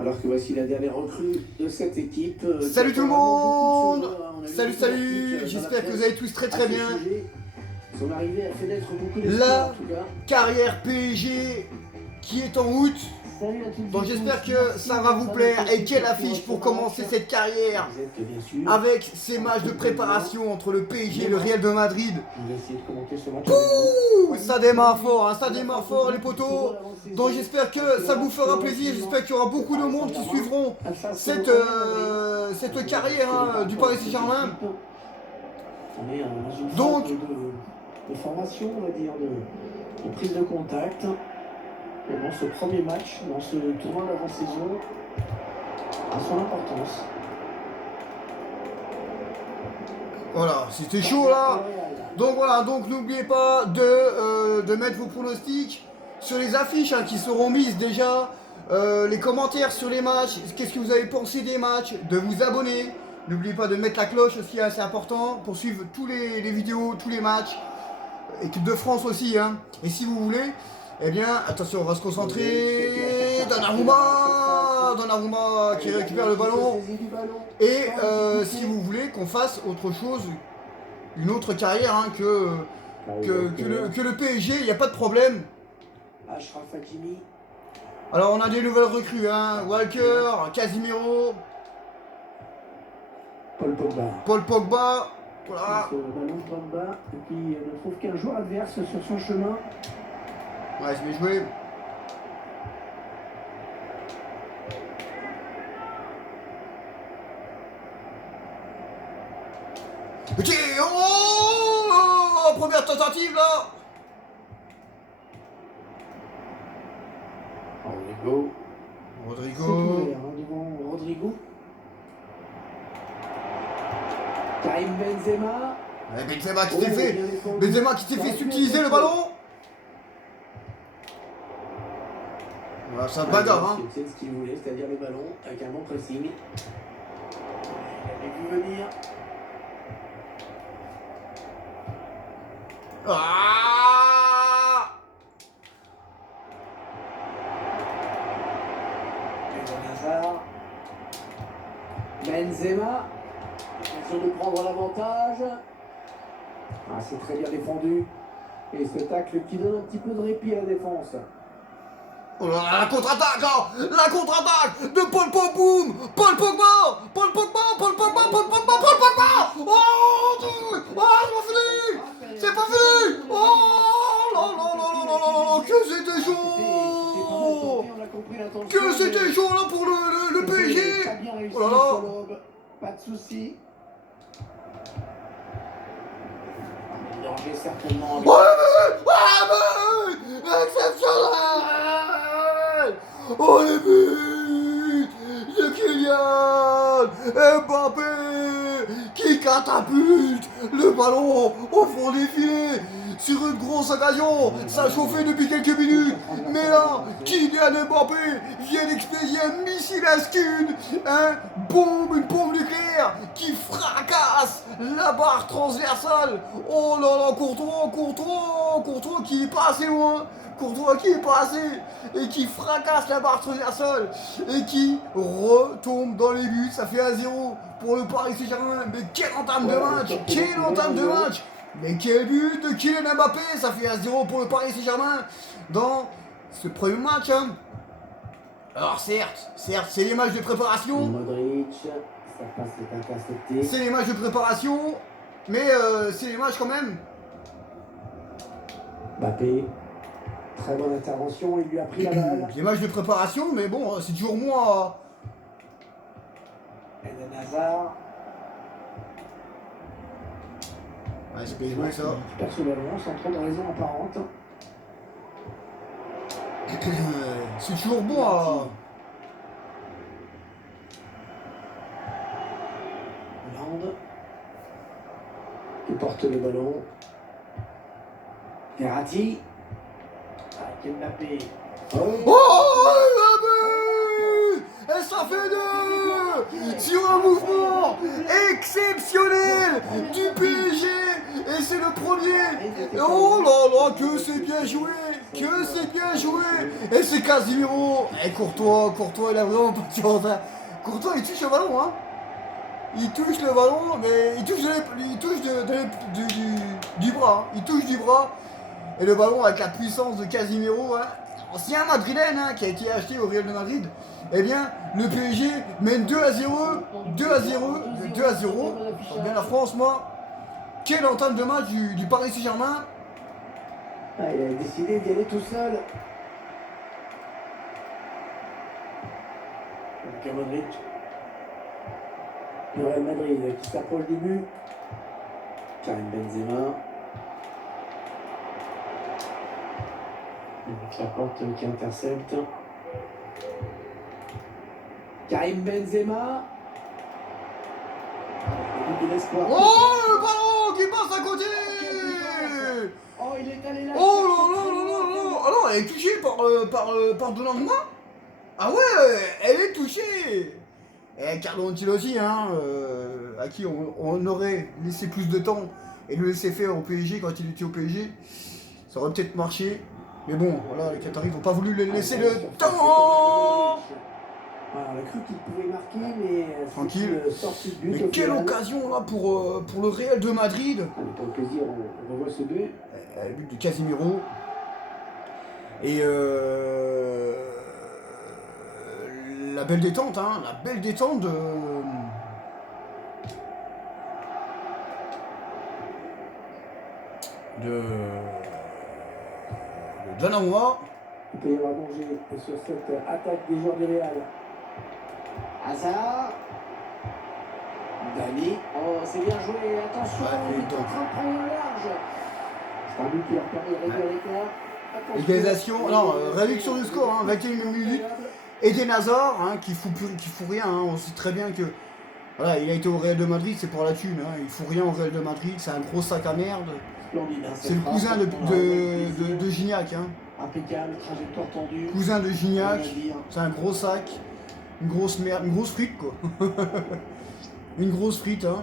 Alors que voici la dernière recrue de cette équipe. Salut tout le monde. Salut, j'espère que vous allez tous très bien. Son arrivée a fait naître beaucoup d'espoir, La en tout cas. carrière PSG qui est en route. Donc j'espère que ça va vous plaire. Et quelle affiche pour commencer cette carrière, avec ces matchs de préparation entre le PSG et le Real de Madrid. Ouh, ça démarre fort, hein, ça démarre fort les potos. Donc j'espère que ça vous fera plaisir. J'espère qu'il y aura beaucoup de monde qui suivront cette carrière hein, du Paris Saint-Germain. Donc de formation, on va dire, de prise de contact. Et dans ce premier match, dans ce tournoi d'avant-saison, a son importance. voilà, c'était chaud là. Donc voilà, donc n'oubliez pas de mettre vos pronostics sur les affiches hein, qui seront mises déjà, les commentaires sur les matchs, qu'est-ce que vous avez pensé des matchs, de vous abonner. N'oubliez pas de mettre la cloche aussi, hein, c'est important pour suivre tous les vidéos, tous les matchs. Équipe de France aussi, hein. Et si vous voulez, eh bien, attention, on va se concentrer. Donnarumma qui récupère le ballon. Et si vous voulez qu'on fasse autre chose, une autre carrière hein, que le PSG, il n'y a pas de problème. Alors on a des nouvelles recrues, hein. Walker, Casemiro, Paul Pogba. Voilà. Le ballon de Pogba qui ne trouve qu'un joueur adverse sur son chemin. Ouais, c'est bien joué. Ok, oh, première tentative là. Rodrigo. Devant Rodrigo. Karim Benzema. Benzema qui s'est fait subtiliser le ballon. Voilà, ça bagarre hein. C'est ce qu'il voulait, c'est-à-dire le ballon avec un bon pressing. Il avait vu venir. Ah, Hazard. Benzema. Attention de prendre l'avantage. Ah, c'est très bien défendu. Et ce tacle qui donne un petit peu de répit à la défense. oh là là, la contre-attaque hein. La contre-attaque de Paul Pogba. Paul Pogba. Oh, c'est pas fini. Oh, que c'était chaud. Que c'était chaud là pour le PSG. Oh là là. Pas de soucis. Danger certainement. Exceptionnel. Oh les buts de Kylian Mbappé qui catapulte le ballon au fond des filets sur une grosse occasion. Ça chauffait depuis quelques minutes, mais là Kylian Mbappé vient d'expédier un missile à scud, une bombe nucléaire qui fracasse la barre transversale. Oh là là, Courtois qui est pas assez loin. Courtois qui est passé et qui fracasse la barre transversale et qui retombe dans les buts. Ça fait 1-0 pour le Paris Saint-Germain. Mais quelle entame de match! Mais quel but de Kylian Mbappé! Ça fait 1-0 pour le Paris Saint-Germain dans ce premier match. Hein. Alors certes, c'est les matchs de préparation. Modric, ça passe, c'est intercepté. C'est les matchs de préparation, mais c'est les matchs quand même. Mbappé. Très bonne intervention, il lui a pris la balle. Les matchs de préparation, mais bon, c'est toujours moi. Eden Hazard. Ouais, c'est bien joué ça. Il perd ce ballon sans trop de raison apparente. C'est toujours moi. Hollande. Qui porte le ballon. Verratti. Avec Mbappé. Oh, et ça fait 2 sur un mouvement exceptionnel du PSG. Et c'est le premier. Oh là là, que c'est bien joué. Que c'est bien joué. Et c'est Casemiro. Et Courtois, il a vraiment pas de chance. Hein. Courtois, il touche le ballon, hein. Il touche le ballon, mais il touche, du bras. Hein. Il touche du bras. Et le ballon avec la puissance de Casemiro, hein. C'est un Madrilène hein, qui a été acheté au Real de Madrid. Eh bien, le PSG mène 2-0. 2-0. Bien la France, moi. Quelle entame de match du Paris Saint-Germain. Ah, il a décidé d'y aller tout seul. Luka Modric. Le Real Madrid qui s'approche du but. Karim Benzema. Avec Laporte qui intercepte. Karim Benzema. De l'espoir. Oh, le ballon qui passe à côté. Oh, il est allé là. Oh là là là là là. Ah non, elle est touchée par Donnarumma. Ah ouais, elle est touchée. Et Carlo Ancelotti, hein, à qui on aurait laissé plus de temps et le laisser faire au PSG quand il était au PSG, ça aurait peut-être marché. Mais bon, voilà, les Qataris n'ont pas voulu lui laisser le temps. On a cru qu'il pouvait marquer, mais tranquille. Sortie de but. Mais quelle occasion là pour le Real de Madrid. Avec un plaisir, on revoit ce but. Le but de Casemiro. Et la belle détente, hein, la belle détente de Donnarumma. Il peut y avoir danger sur cette attaque des joueurs du Real. Hazard. Dani. Oh, c'est bien joué. Attention, il est en train de prendre le large. C'est un but qui leur permet de réduire l'écart. Égalisation, non, réduction du score, hein, 21 minutes. Eden Hazard, hein, qui fout rien. Hein, on sait très bien que voilà, il a été au Real de Madrid, c'est pour la thune. Hein, il fout rien au Real de Madrid, c'est un gros sac à merde. C'est le cousin de Gignac. Hein. Impeccable, trajectoire tendue. Cousin de Gignac, c'est un gros sac, une grosse merde, une grosse frite quoi. Une grosse frite, hein.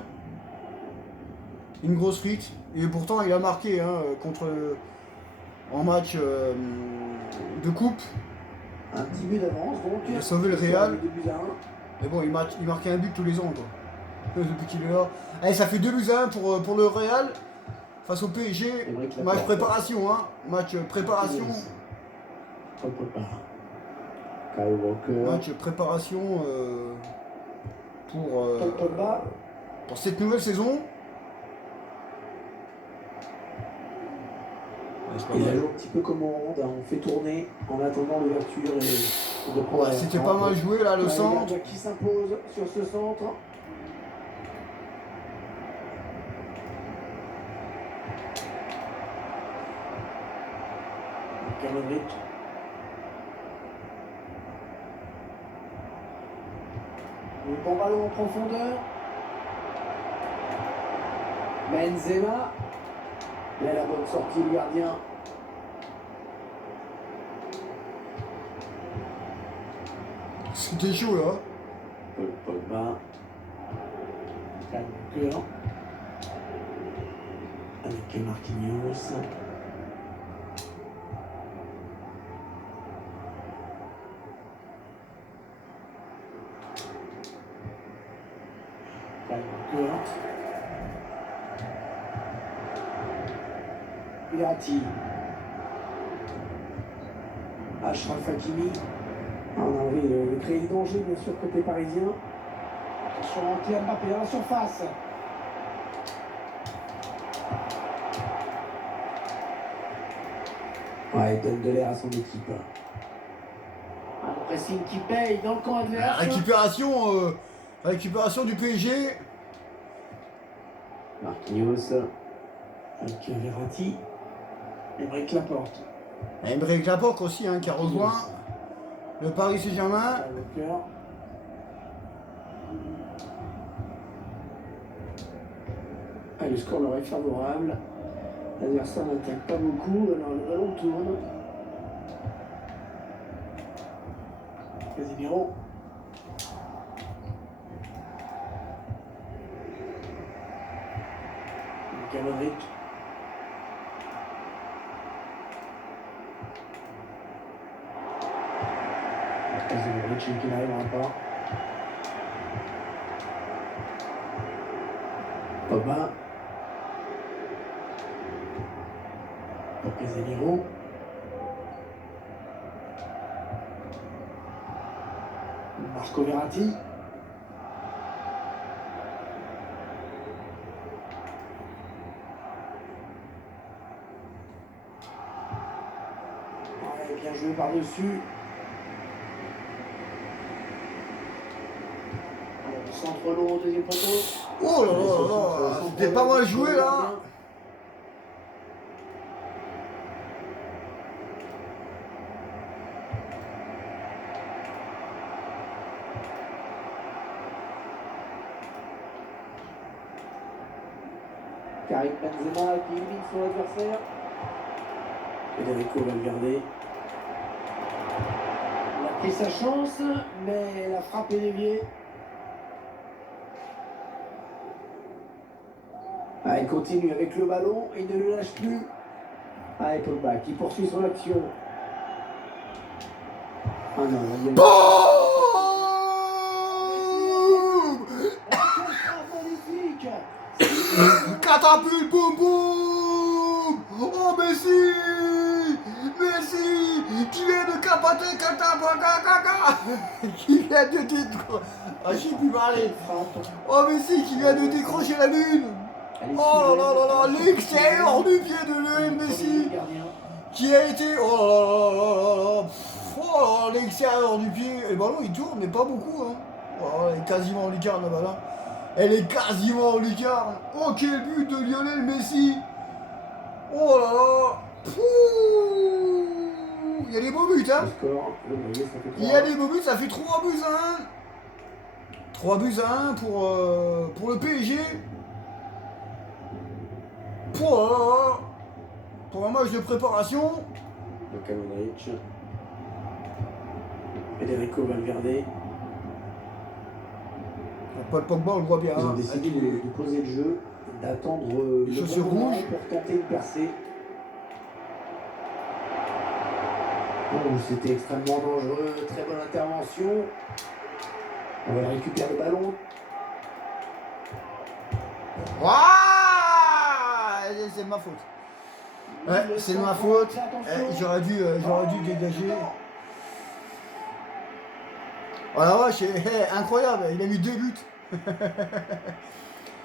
Une grosse frite. Et pourtant il a marqué hein, en match de coupe. Un petit but d'avance donc. Il a sauvé le Real. Mais bon, il marquait un but tous les ans quoi. Depuis qu'il est là. Allez, ça fait 2-1 pour le Real. Face au PSG, match préparation, hein. Match préparation. Match préparation pour cette nouvelle saison. Il a joué un petit peu comme on ronde, on fait tourner en attendant l'ouverture et de prendre. Ouais, c'était pas mal joué là, le centre. Qui s'impose sur ce centre. Modric. Le bon ballon en profondeur. Benzema. Et la bonne sortie du gardien. C'était chaud là. Pogba. Calme avec Marquinhos. Verratti. Achraf Hakimi. On a envie de créer le danger, bien sûr, côté parisien. Attention, Kylian Mbappé dans la surface. Ouais, il donne de l'air à son équipe. Un pressing qui paye dans le camp adverse. Récupération du PSG. Marquinhos. Avec Verratti. Aymeric Laporte. Aymeric Laporte aussi, hein, qui a rejoint le Paris Saint-Germain. Le score leur est favorable. L'adversaire n'attaque pas beaucoup, alors le ballon tourne. Casemiro. Luka Modric. passe de Modric qui n'arrivera pas. Pogba. Pour Casemiro. Marco Verratti. Ouais, bien joué par-dessus. Centre long au deuxième poteau. Oh là là là là, c'était pas mal joué là. Karim Benzema qui élimine son adversaire. Federico Valverde. Il a pris sa chance, mais la frappe est déviée. Ah, il continue avec le ballon et il ne le lâche plus. Ah, et Pogba qui poursuit son action. Ah non, il y a une... Boum! magnifique. Catapulte, boum boum! Oh Messi! Messi! Qui vient de capoter qui vient de décrocher. Ah, j'ai pu parler. Oh Messi qui vient de décrocher la lune! Oh là là là, l'extérieur du pied de Lionel Messi qui a été, oh là là là là, oh l'extérieur du pied, et le ballon il tourne mais pas beaucoup hein. Oh, elle est quasiment en lucarne la balle. Elle est quasiment en lucarne. Oh quel but de Lionel Messi. Oh là là. Il y a des beaux buts hein. Il y a des beaux buts, ça fait 3 buts à 1. 3 buts à 1 pour le PSG. Pour un match de préparation. Luka Modric. Federico Valverde. Paul Pogba, on le voit bien. Ils ont décidé de poser le jeu, d'attendre le chaussures bon moment rouges pour tenter une percée. Oh, c'était extrêmement dangereux, très bonne intervention. On va récupérer le ballon. C'est de ma faute. Ouais, c'est de ma faute. J'aurais dû dégager. Oh la vache, incroyable, il a mis 2 buts.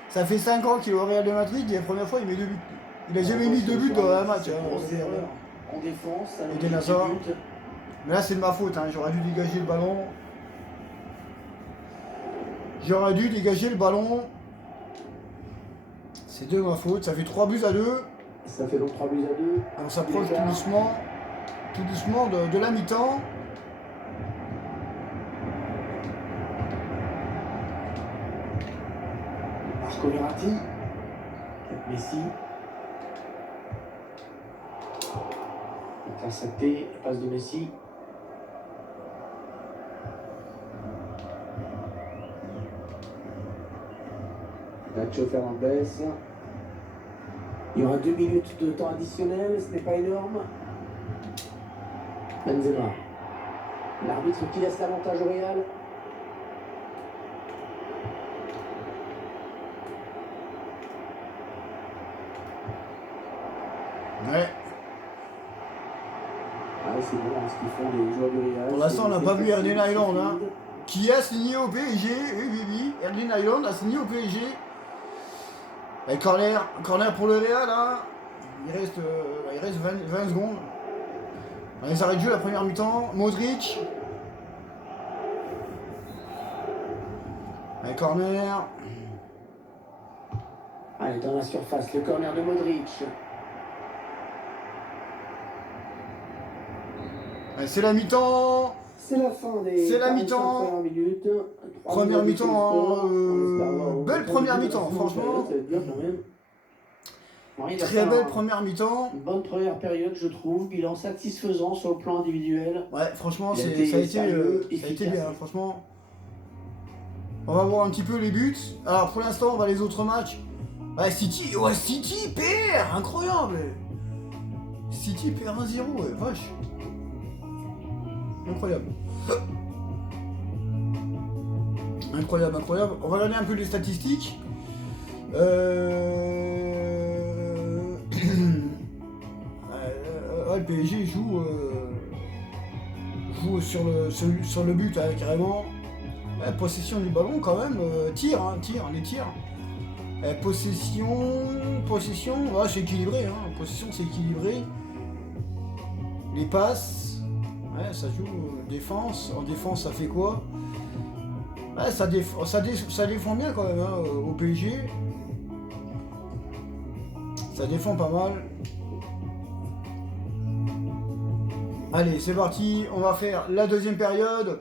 Ça fait 5 ans qu'il est au Real de Madrid et la première fois il met 2 buts. Il a jamais mis 2 buts dans un match. Grosse erreur en défense. Et Nazar. Mais là c'est de ma faute, hein. J'aurais dû dégager le ballon. J'aurais dû dégager le ballon. C'est de ma faute, ça fait 3 buts à 2. Ça fait donc 3 buts à 2. On s'approche tout doucement de la mi-temps. Marco Verratti. Messi. Intercepté, la passe de Messi. Nacho Fernandez. Il y aura 2 minutes de temps additionnel, ce n'est pas énorme. Benzema. L'arbitre qui laisse l'avantage au Real. Ouais. Ah, c'est bon, ce qu'ils font les joueurs du Real. Pour l'instant, on n'a pas vu Erling Haaland, hein, qui a signé au PSG. Oui. Erling Haaland a signé au PSG. Et corner pour le Real, hein. Il reste 20 secondes. On les arrête de jeu la première mi-temps. Modric. Un corner. Allez, dans la surface, le corner de Modric. C'est la mi-temps. C'est la fin des C'est la mi-temps. premières minutes. Première mi-temps, belle première minute mi-temps, franchement. Ça va être bien quand même. Bon, il a Très fait belle première mi-temps. une bonne première période, je trouve. Bilan satisfaisant sur le plan individuel. Ouais, franchement, Il a ça a été sérieux, été efficace. bien, franchement. On va voir un petit peu les buts. Alors pour l'instant, on va les autres matchs. Ouais, City perd, incroyable. City perd 1-0, ouais, vache. Incroyable. Incroyable, incroyable. On va regarder un peu les statistiques. Le PSG joue sur le but, hein, carrément. Possession du ballon quand même, les tirs. Possession, ouais, c'est équilibré, hein. Possession c'est équilibré. Les passes, ouais, ça joue défense. En défense ça fait quoi? Ouais, ça défend bien quand même, hein, au PSG. Ça défend pas mal. Allez, c'est parti, on va faire la deuxième période.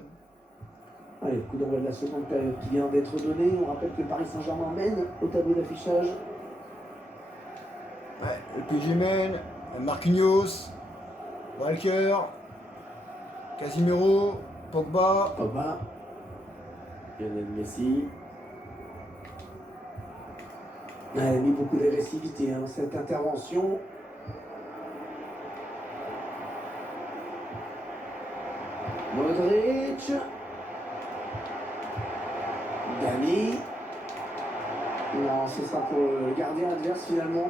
Allez, coup d'envoi de la seconde période qui vient d'être donnée. On rappelle que Paris Saint-Germain mène au tableau d'affichage. Ouais, le PSG mène. Marquinhos, Walker, Casemiro, Pogba. Lionel Messi. Elle a mis beaucoup d'agressivité dans cette intervention. Modric. Dani. Non, c'est ça pour le gardien adverse finalement.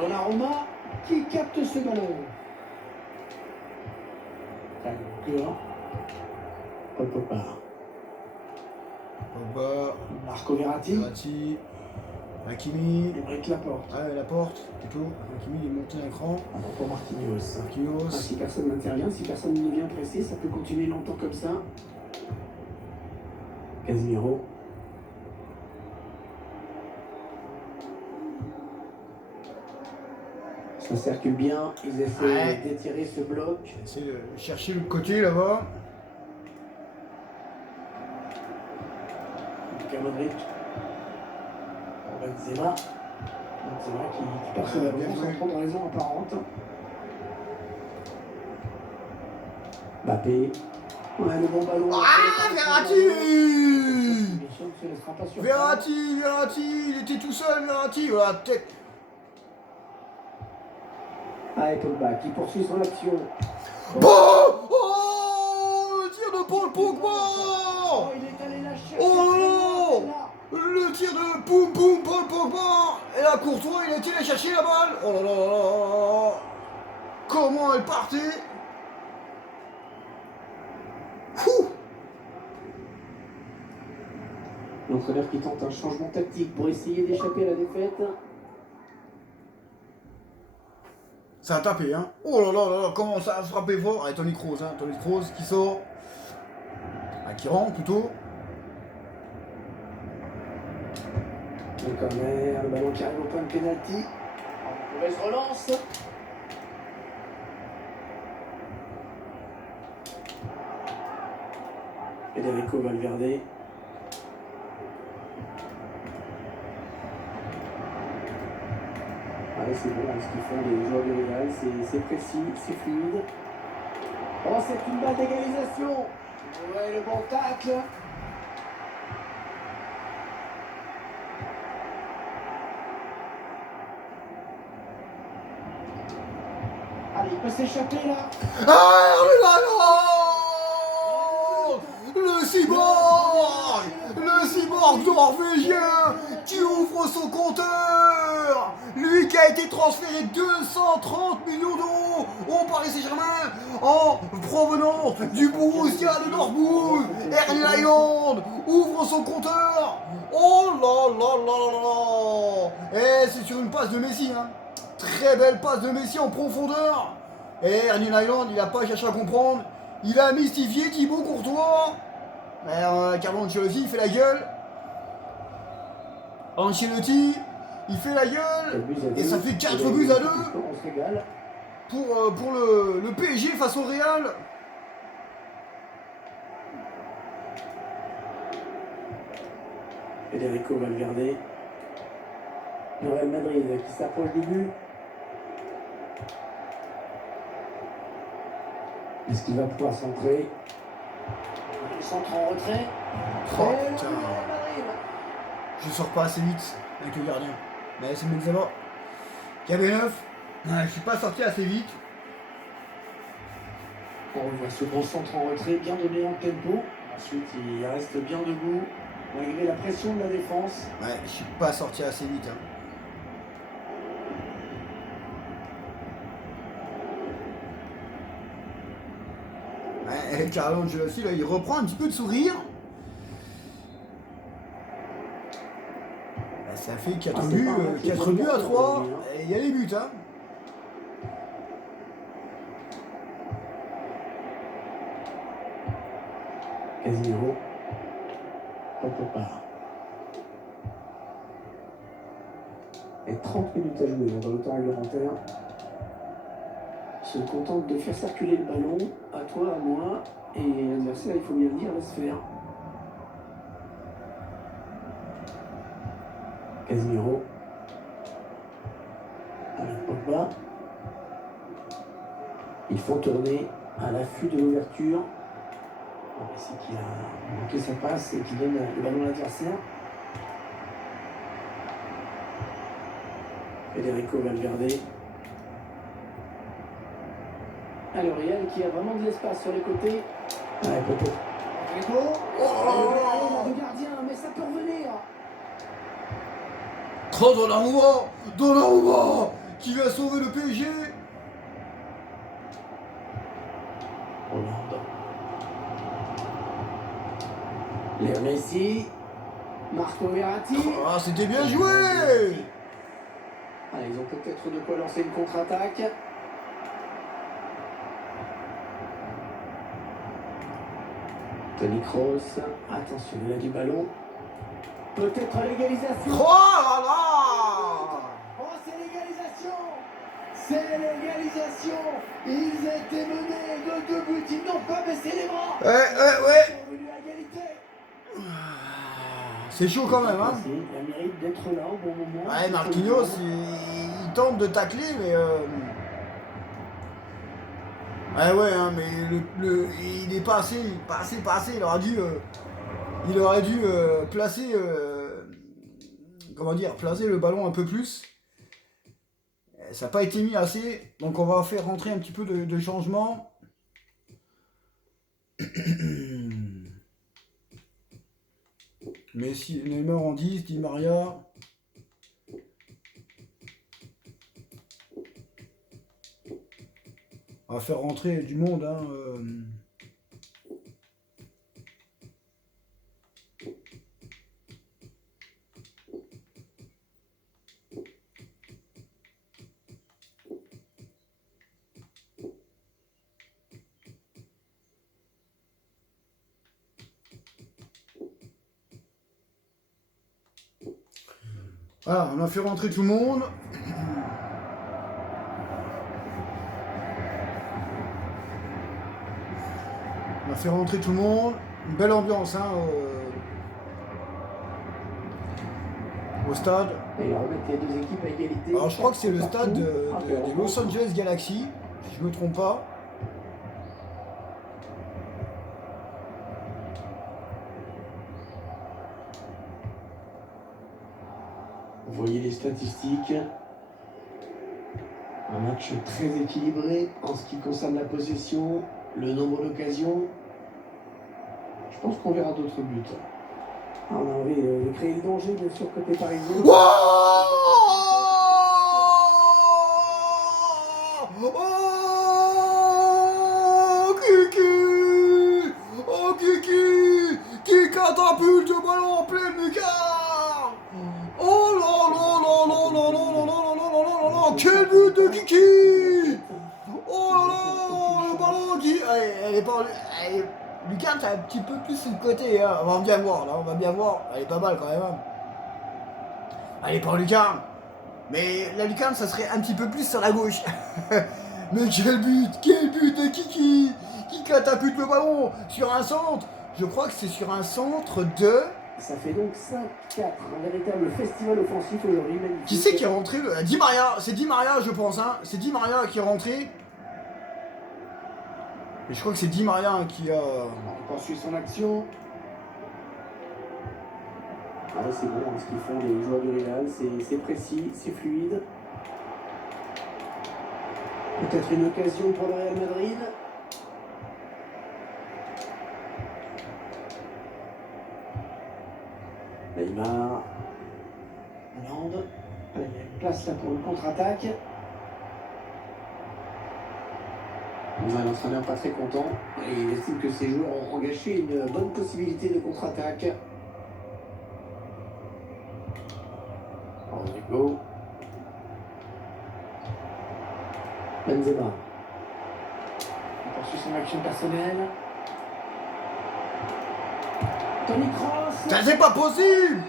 Donnarumma qui capte ce ballon. D'accord. Pogba. Marco Verratti. Hakimi. Aymeric Laporte. Ouais, Laporte, plutôt. Hakimi il est monté un cran. Pour Marquinhos. Si personne n'intervient, si personne ne vient presser, ça peut continuer longtemps comme ça. Casemiro. Ça circule bien, ils essaient d'étirer ce bloc. Essayer de chercher le côté là-bas. Modric. Benzema qui passe la ballon sans trop de raison apparente. Mbappé. Ouais, le bon ballon. Verratti, il était tout seul, Verratti, voilà, tête. Allez, Pogba qui poursuit son action. Oh, le tir de Paul Pogba. Oh, il est allé la chercher. Oh non, le tir de Poum Poum Paul Pogba. Et là, Courtois, il a été allé chercher la balle. Oh là là là là. Comment elle partait. L'entraîneur qui tente un changement tactique pour essayer d'échapper à la défaite. Ça a tapé, hein. Oh là là là, comment ça a frappé fort. Allez, Toni Kroos, hein. Toni Kroos qui sort. Ah, qui rentre plutôt. Le corner, le ballon qui arrive au point de pénalty. Mauvaise relance. Federico Valverde. Allez, c'est bon, ce qu'ils font les joueurs du Real, c'est précis, c'est fluide. Oh, c'est une balle d'égalisation. Ouais, le bon tacle. Allez, il peut s'échapper là. Ah, le cyborg. Le cyborg norvégien qui ouvre son compteur. Lui qui a été transféré 230 millions d'euros au Paris Saint-Germain en provenance du Borussia de Dortmund. Erling Haaland ouvre son compteur. Oh là là là là. Et c'est sur une passe de Messi, hein. Très belle passe de Messi en profondeur. Et Erling Haaland, il n'a pas cherché à comprendre. Il a mystifié Thibaut Courtois. Carlo Ancelotti, il fait la gueule. Ancelotti, il fait la gueule. Et ça fait 4 buts à 2 pour le PSG face au Real. Federico Valverde. Le Real Madrid qui s'approche du but. Est-ce qu'il va pouvoir centrer? Il centre en retrait. Oh putain. Je sors pas assez vite avec le gardien. Mais c'est Benzema. KB9. Je suis pas sorti assez vite. On revoit ce gros centre en retrait, bien donné en tempo. Ensuite, il reste bien debout. malgré la pression de la défense. Ouais, je suis pas sorti assez vite. Hein. Ouais, Carlo Ancelotti, là, il reprend un petit peu de sourire. Là, ça fait 4 buts, 4 buts à 3. Et il y a les buts, hein. Casemiro. Papa. Et 30 minutes à jouer dans le temps réglementaire. Se contente de faire circuler le ballon, à toi, à moi, et l'adversaire, il faut bien le dire, laisse faire. Casemiro. Avec Pogba. Ils font tourner à l'affût de l'ouverture. C'est qu'il a manqué sa passe et qu'il donne le ballon à l'adversaire. Federico Valverde. Alors Real qui a vraiment de l'espace sur les côtés. Ouais, peut-être. Oh, le gardien, mais ça peut revenir. Oh, Donnarumma qui va sauver le PSG. Hollande. Léo Messi. Marco Verratti. Ah, c'était bien joué. Ah, ils ont peut-être de quoi lancer une contre-attaque. Toni Kroos, attention, il a du ballon. Peut-être l'égalisation. Oh là là. Oh, c'est l'égalisation. C'est l'égalisation. Ils étaient menés de 2 buts. Ils n'ont pas baissé les bras. Ouais. Ils sont revenus à égalité. C'est chaud quand même, hein. Il a mérite d'être là au bon moment. Ouais, Marquinhos, il tente de tacler, mais... Ouais, hein, mais il est pas assez. Il aurait dû placer... placer le ballon un peu plus. Ça n'a pas été mis assez, donc on va faire rentrer un petit peu de changement. Messi, Neymar en 10, Di Maria. On va faire rentrer du monde. Hein, Voilà, on a fait rentrer tout le monde. On a fait rentrer tout le monde. Une belle ambiance hein, au stade. Et on met les deux équipes à égalité. Alors je crois que c'est le stade des Los Angeles Galaxy, si je ne me trompe pas. Vous voyez les statistiques. Un match très équilibré en ce qui concerne la possession, le nombre d'occasions. Je pense qu'on verra d'autres buts. On a envie de créer le danger, bien sûr, côté parisien. Oh, Kiki! Oh, Kiki! Qui catapulte le ballon en pleine lucarne! Oh là là là là là là là là là là là! Quel but de Kiki! Oh là là! Le ballon qui... Elle est pas... Lucarne, c'est un petit peu plus sur le côté, hein. On va bien voir, là, on va bien voir. Elle est pas mal quand même. Hein. Elle est pas en lucarne. Mais la lucarne, ça serait un petit peu plus sur la gauche. Mais quel but de Kiki qui catapulte le ballon sur un centre. Je crois que c'est sur un centre de... Ça fait donc 5-4, un véritable festival offensif aujourd'hui. Qui c'est qui est rentré Di Maria, c'est Di Maria je pense, hein. C'est Di Maria qui est rentré. Et je crois que c'est Di Maria qui a... On poursuit son action. Ah ouais, c'est bon, hein, ce qu'ils font les joueurs du Real, c'est précis, c'est fluide. Peut-être une occasion pour le Real Madrid. Neymar. Hollande. Allez, il y a une place là pour une contre-attaque. L'entraîneur pas très content. Et il estime que ses joueurs ont gâché une bonne possibilité de contre-attaque. Rodrigo. Benzema. Il poursuit son action personnelle. Toni Kroos. Ça, c'est pas possible!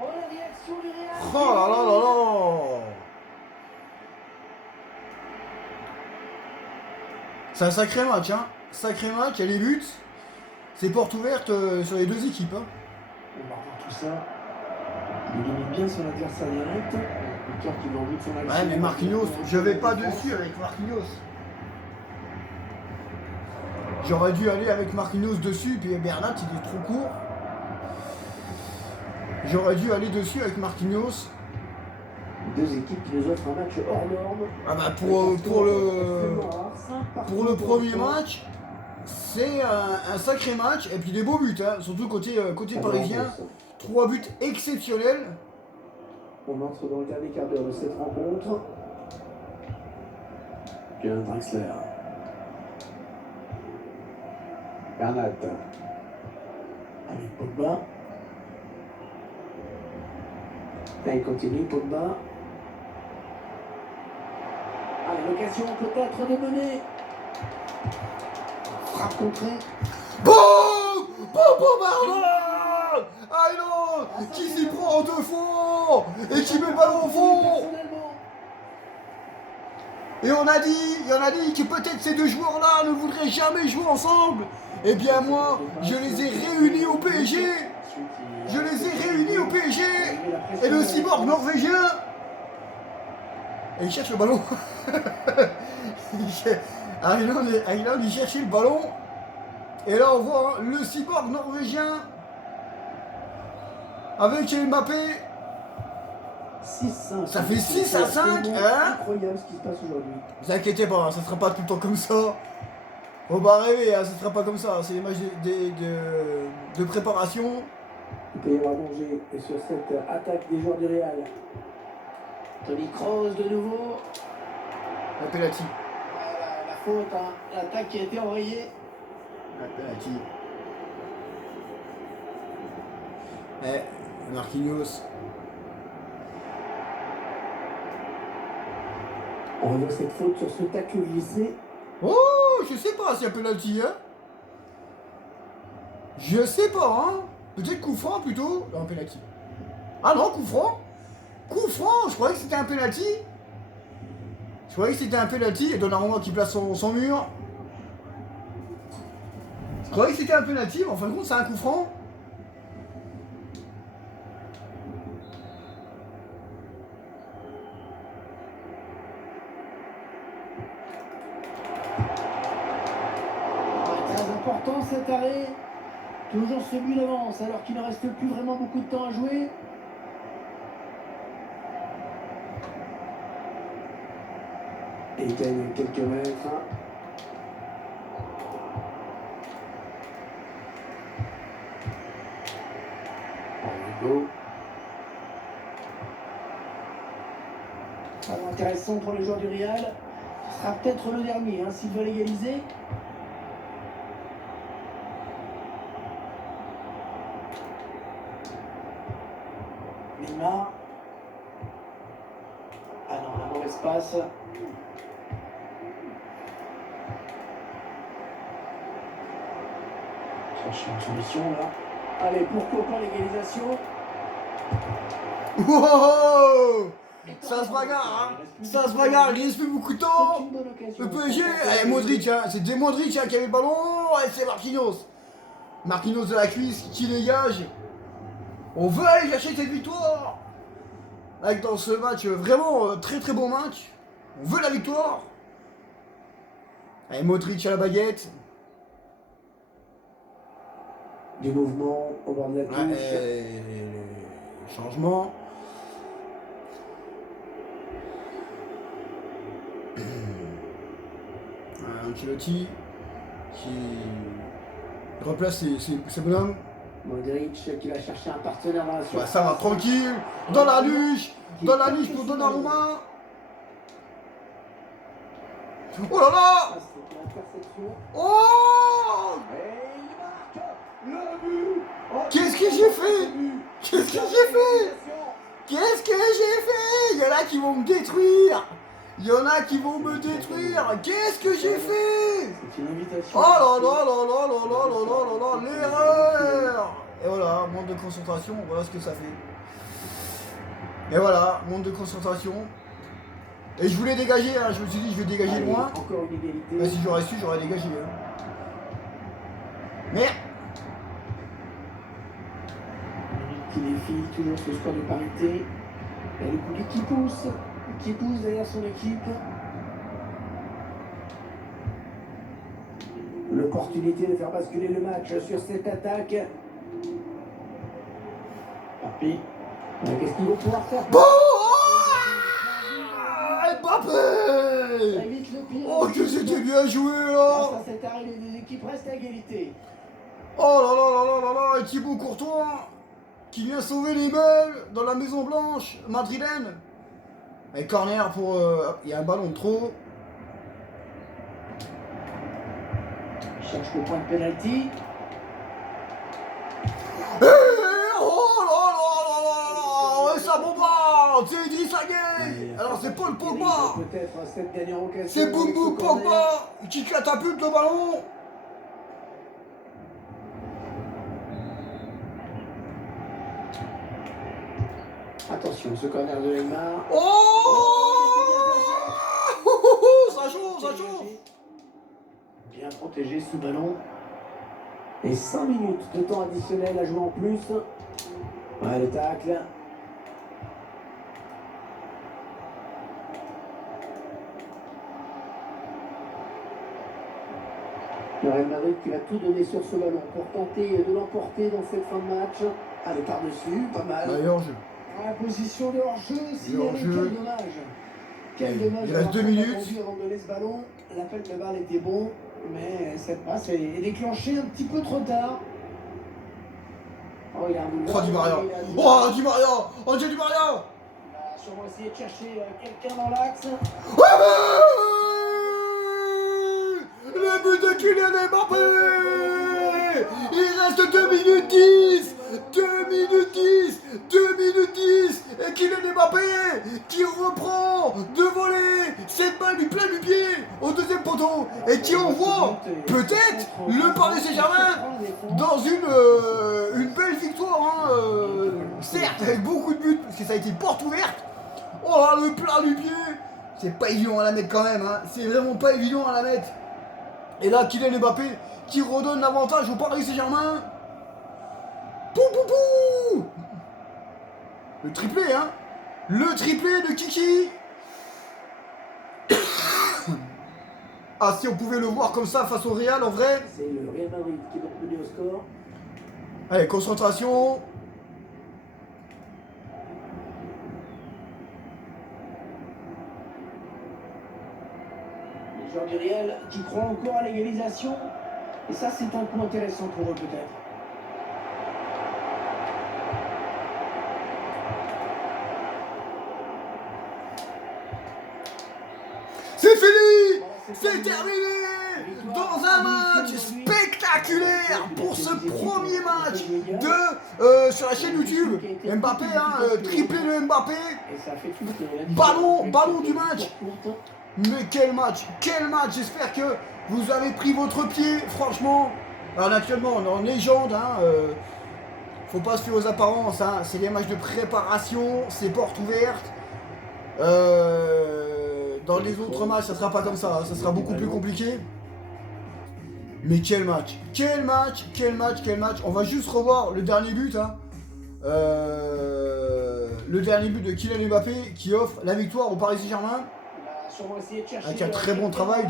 Oh, la réaction du Real. Oh là là là là! C'est un sacré match, hein. Sacré match, il y a les buts. C'est porte ouverte sur les deux équipes. Hein. On va voir tout ça. Il limite bien son adversaire direct. Le cœur qui va en but de son action. Ouais, mais Marquinhos, je vais pas dessus avec Marquinhos. J'aurais dû aller avec Marquinhos dessus, puis Bernat, il est trop court. J'aurais dû aller dessus avec Marquinhos. Deux équipes qui nous offrent un match hors norme. Ah bah pour le premier match, c'est un sacré match et puis des beaux buts, hein, surtout côté parisien. 3 buts exceptionnels. On entre dans le dernier quart d'heure de cette rencontre. Bien Draxler. Bernat. Avec Pogba. Là, il continue, Pogba. Allez, l'occasion peut-être de mener. Frappe contrée. Boum! Boum, Bernat! Ah non! Qui s'y prend en deux fois et qui met le ballon au fond! Et on a dit que peut-être ces deux joueurs-là ne voudraient jamais jouer ensemble. Eh bien moi, je les ai réunis au PSG. Je les ai réunis au PSG. Et le cyborg norvégien. Et il cherche le ballon. Ayland, il cherchait le ballon. Et là on voit hein, le cyborg norvégien avec Mbappé. 6-5. Ça fait 6-5, hein? Incroyable ce qui se passe aujourd'hui. Ne vous inquiétez pas, hein, ça sera pas tout le temps comme ça. Faut pas rêver, hein, ça sera pas comme ça. C'est des matchs de préparation. Il peut y avoir danger et sur cette attaque des joueurs du Real. Toni Kroos de nouveau. La penalty. Voilà, la faute, hein. L'attaque qui a été enrayée. La penalty. Marquinhos. On revoit cette faute sur ce tacle glissé. Oh, je sais pas s'il y a penalty, hein. Je sais pas, hein. Peut-être coup franc plutôt. Non, penalty. Ah non, coup franc. Coup franc, je croyais que c'était un penalty. Je croyais que c'était un penalty et Donnarumma qui place son mur. Je croyais que c'était un penalty, mais en fin de compte, c'est un coup franc. Très important cet arrêt. Toujours ce but d'avance alors qu'il ne reste plus vraiment beaucoup de temps à jouer. Et il gagne quelques mètres. Rodrigo. Ça va intéressant pour les joueurs du Real. Ce sera peut-être le dernier hein, s'ils veulent égaliser. Neymar. Ah non, la mauvaise passe. Chercher une solution là. Allez, pourquoi pas l'égalisation? Wow! Ça se bagarre, hein. Ça se bagarre, il reste plus beaucoup de temps. Le PSG, allez, Modric, hein. C'était Modric hein, qui avait le ballon, et c'est Marquinhos. Marquinhos de la cuisse qui dégage. On veut aller chercher cette victoire. Avec dans ce match, vraiment très très bon match. On veut la victoire. Allez, Modric à la baguette. Du mouvement au bord de la touche. Changement. Ancelotti qui replace ses bonhommes. Modric qui va chercher un partenaire dans la surface. Bah, ça va tranquille. Dans la luche pour Donnarumma. Oh là là. Ah, c'est une interception. Oh. Et il marque le but. Oh, Qu'est-ce que j'ai fait? Qu'est-ce que j'ai fait? Qu'est-ce que j'ai fait? Il y en a qui vont me détruire. Il y en a qui vont me détruire. Qu'est-ce que j'ai fait? C'est une invitation. Oh là là là là là là là là là là, l'erreur. Et voilà, manque de concentration, voilà ce que ça fait. Et voilà, manque de concentration. Et je voulais dégager, hein, je me suis dit je vais dégager loin. Encore une égalité. Mais si j'aurais su, j'aurais dégagé. Hein. Merde. Qui défile toujours ce score de parité. Et le public qui pousse derrière son équipe. L'opportunité de faire basculer le match sur cette attaque. Papi, qu'est-ce qu'il va pouvoir faire? Bon. Mbappé. Ça évite le pire. Oh que c'était bien joué là. Grâce à cet arrêt, les deux équipes restent à égalité. Oh là là là là là là, et Thibaut Courtois qui vient sauver les meubles dans la Maison Blanche madrilène. Et corner pour... Il y a un ballon de trop. Il cherche le point de pénalty. Oh là là là là là, et ça bombarde. C'est Idrissa Gueye. Alors c'est Paul Pogba. Peut-être cette dernière occasion. C'est Boum Boum Pogba qui catapulte le ballon. Attention, ce corner de Neymar. Ça chauffe, ça chauffe. Bien protégé sous ballon. Et 5 minutes de temps additionnel à jouer en plus. Ouais, le tacle. Le Real Madrid qui va tout donner sur ce ballon pour tenter de l'emporter dans cette fin de match. Allez, par-dessus, pas mal. D'ailleurs, je... La position de hors-jeu, si De hors-jeu. quel dommage. Quel dommage. Il reste 2 minutes. Avant de donner ce ballon, l'appel de balle était bon, mais cette passe est déclenchée un petit peu trop tard. Oh, il a un boulevard. Oh, Di Maria. Il a- Oh, Di Maria. Oh, Di Maria. Il a sûrement essayé de chercher quelqu'un dans l'axe. Le but de Kylian Mbappé. Il reste 2 minutes 10. 2 minutes 10. 2 minutes 10. Et Kylian Mbappé qui reprend de voler cette balle du plein du pied au deuxième poteau et qui envoie peut-être le Paris Saint-Germain dans une belle victoire, hein, certes avec beaucoup de buts parce que ça a été porte ouverte. Oh là, le plein du pied, c'est pas évident à la mettre quand même, hein. C'est vraiment pas évident à la mettre. Et là, Kylian Mbappé qui redonne l'avantage au Paris Saint-Germain. Pou pou pou. Le triplé, hein. Le triplé de Kiki. Ah, si on pouvait le voir comme ça face au Real en vrai. C'est le Real Madrid qui est donc mené au score. Allez, concentration. Les joueurs du Real qui croient encore à l'égalisation. Et ça, c'est un coup intéressant pour eux peut-être. C'est fini. C'est terminé dans un match spectaculaire pour ce premier match de sur la chaîne YouTube. Mbappé, hein, triplé de Mbappé. Et ça fait toute la Ballon du match. Mais quel match, j'espère que vous avez pris votre pied, franchement. Alors actuellement on est en légende, hein, faut pas se fier aux apparences, hein. C'est des matchs de préparation, c'est porte ouverte. Dans les autres matchs ça sera pas comme ça, hein. Ça sera beaucoup plus compliqué. Mais quel match, on va juste revoir le dernier but, hein. Le dernier but de Kylian Mbappé qui offre la victoire au Paris Saint-Germain. Avec un très bon travail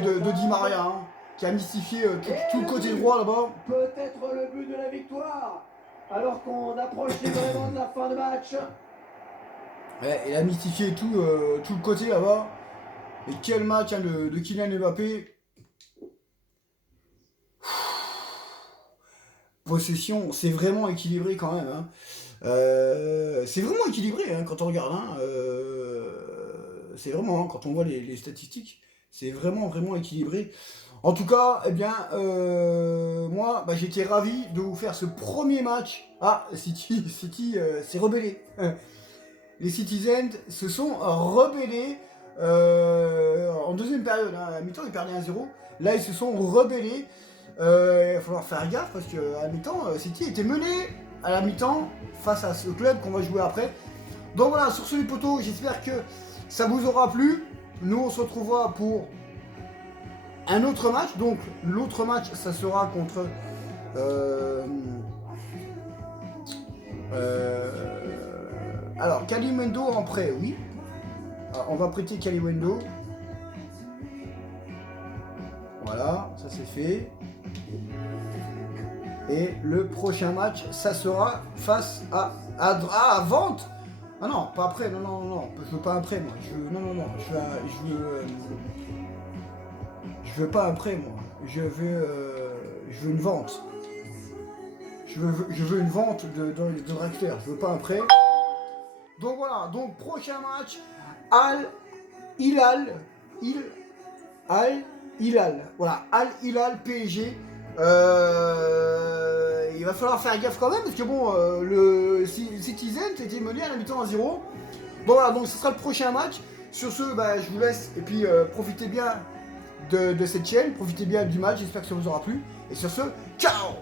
de Di Maria, hein, qui a mystifié tout le côté droit là-bas. Peut-être le but de la victoire, alors qu'on approche vraiment de la fin de match. Ouais, il a mystifié tout le côté là-bas. Et quel match, hein, de Kylian Mbappé. possession, c'est vraiment équilibré quand même. Hein. C'est vraiment équilibré hein, quand on regarde. Hein. C'est vraiment, hein, quand on voit les statistiques, c'est vraiment, vraiment équilibré. En tout cas, eh bien, moi, bah, j'étais ravi de vous faire ce premier match. Ah, City s'est rebellé. Les Citizens se sont rebellés en deuxième période. Hein. À la mi-temps, ils perdaient 1-0. Là, ils se sont rebellés. Il va falloir faire gaffe parce qu'à la mi-temps, City était mené à la mi-temps face à ce club qu'on va jouer après. Donc voilà, sur ce les potos, j'espère que ça vous aura plu. Nous, on se retrouvera pour un autre match. Donc l'autre match, ça sera contre... alors, Kalimundo en prêt, oui. Alors, on va prêter Kalimundo. Voilà, ça c'est fait. Et le prochain match, ça sera face à Vente. Ah non, pas après, non. Je veux pas un prêt, moi. Je veux pas un prêt, moi. Je veux une vente. Je veux une vente de Draxler. Je veux pas un prêt. Donc voilà, donc prochain match, Al Hilal. Voilà, Al Hilal PSG. Il va falloir faire gaffe quand même parce que bon, le Citizen était mené à la mi-temps à 0. Bon voilà, donc ce sera le prochain match. Sur ce, bah, je vous laisse et puis profitez bien de cette chaîne, profitez bien du match, j'espère que ça vous aura plu. Et sur ce, ciao!